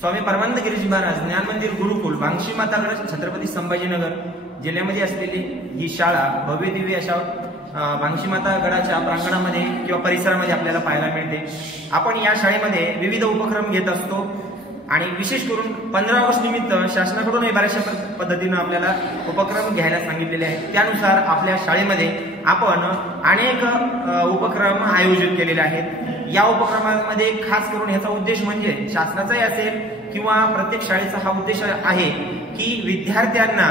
स्वामी परमानंद गिरीजी महाराज ज्ञान मंदिर गुरुकुल बांगशी मातागड छत्रपती संभाजीनगर जिल्ह्यामध्ये असलेली ही शाळा भव्य दिव्य अशा बांगशी माता गडाच्या प्रांगणामध्ये किंवा परिसरामध्ये आपल्याला पाहायला मिळते। आपण या शाळेमध्ये विविध उपक्रम घेत असतो आणि विशेष करून 15 ऑगस्ट निमित्त शासनाकडून बऱ्याचशा पद्धतीने आपल्याला उपक्रम घ्यायला सांगितलेले आहेत। त्यानुसार आपल्या शाळेमध्ये आपण अनेक उपक्रम आयोजित केलेले आहेत। या उपक्रमामध्ये खास करून ह्याचा उद्देश म्हणजे शासनाचाही असेल किंवा प्रत्येक शाळेचा हा उद्देश आहे की विद्यार्थ्यांना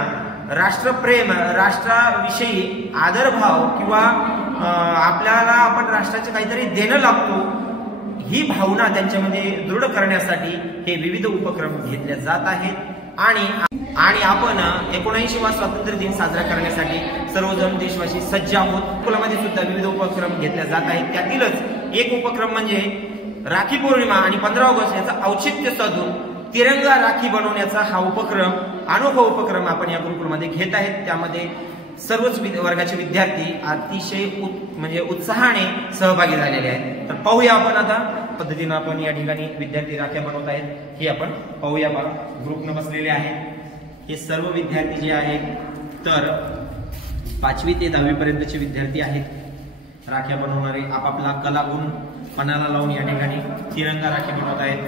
राष्ट्रप्रेम, राष्ट्राविषयी आदरभाव किंवा आपल्याला आपण राष्ट्राचे काहीतरी देणं लागतो ही भावना त्यांच्यामध्ये दृढ करण्यासाठी हे विविध उपक्रम घेतले जात आहेत। आणि आपण 79वा स्वातंत्र्य दिन साजरा करण्यासाठी सर्वजण देशवासी सज्ज आहोत। स्कूलमध्ये सुद्धा विविध उपक्रम घेतले जात आहेत। त्यातीलच एक उपक्रम म्हणजे राखी पौर्णिमा आणि 15 ऑगस्ट याचा औचित्य साधून तिरंगा राखी बनवण्याचा हा उपक्रम, अनोखा उपक्रम आपण या गुरुकुलमध्ये घेत आहेत। त्यामध्ये सर्वच वर्गाचे विद्यार्थी अतिशय म्हणजे उत्साहाने सहभागी झालेले आहेत। तर पाहूया आपण आता पद्धतीने आपण या ठिकाणी विद्यार्थी राख्या बनवत आहेत हे आपण पाहूया। बघा ग्रुपने बसलेले आहेत हे सर्व विद्यार्थी जे आहेत तर 5वी ते 10वी पर्यंतचे विद्यार्थी आहेत। राख्या बनवणारे आपापला कलागुण पणाला लावून या ठिकाणी तिरंगा राखी बनवत आहेत।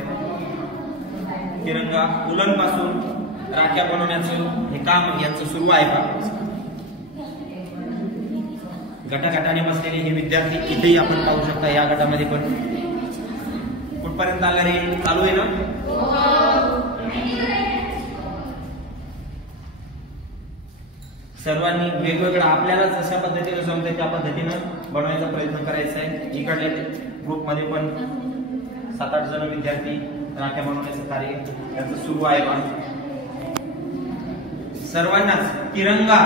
तिरंगा उलन पासून राख्या बनवण्याचं हे काम यांचं सुरू आहे। का गटागटाने बसलेले हे विद्यार्थी इथेही आपण पाहू शकता। या गटामध्ये पण कुठपर्यंत आला रे? चालू आहे ना? सर्वांनी वेगवेगळं आपल्याला जशा पद्धतीने जमते त्या पद्धतीनं बनवायचा प्रयत्न करायचा आहे। इकडल्या ग्रुपमध्ये पण 7-8 जण विद्यार्थी राख्या बनवण्याचं कार्य याचं सुरू आहे। सर्वांनाच तिरंगा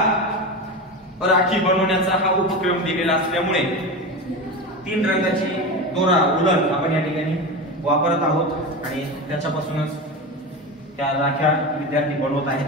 राखी बनवण्याचा हा उपक्रम दिलेला असल्यामुळे 3 रंगाची दोरा उलन आपण या ठिकाणी वापरत आहोत आणि त्याच्यापासूनच त्या राख्या विद्यार्थी बनवत आहेत।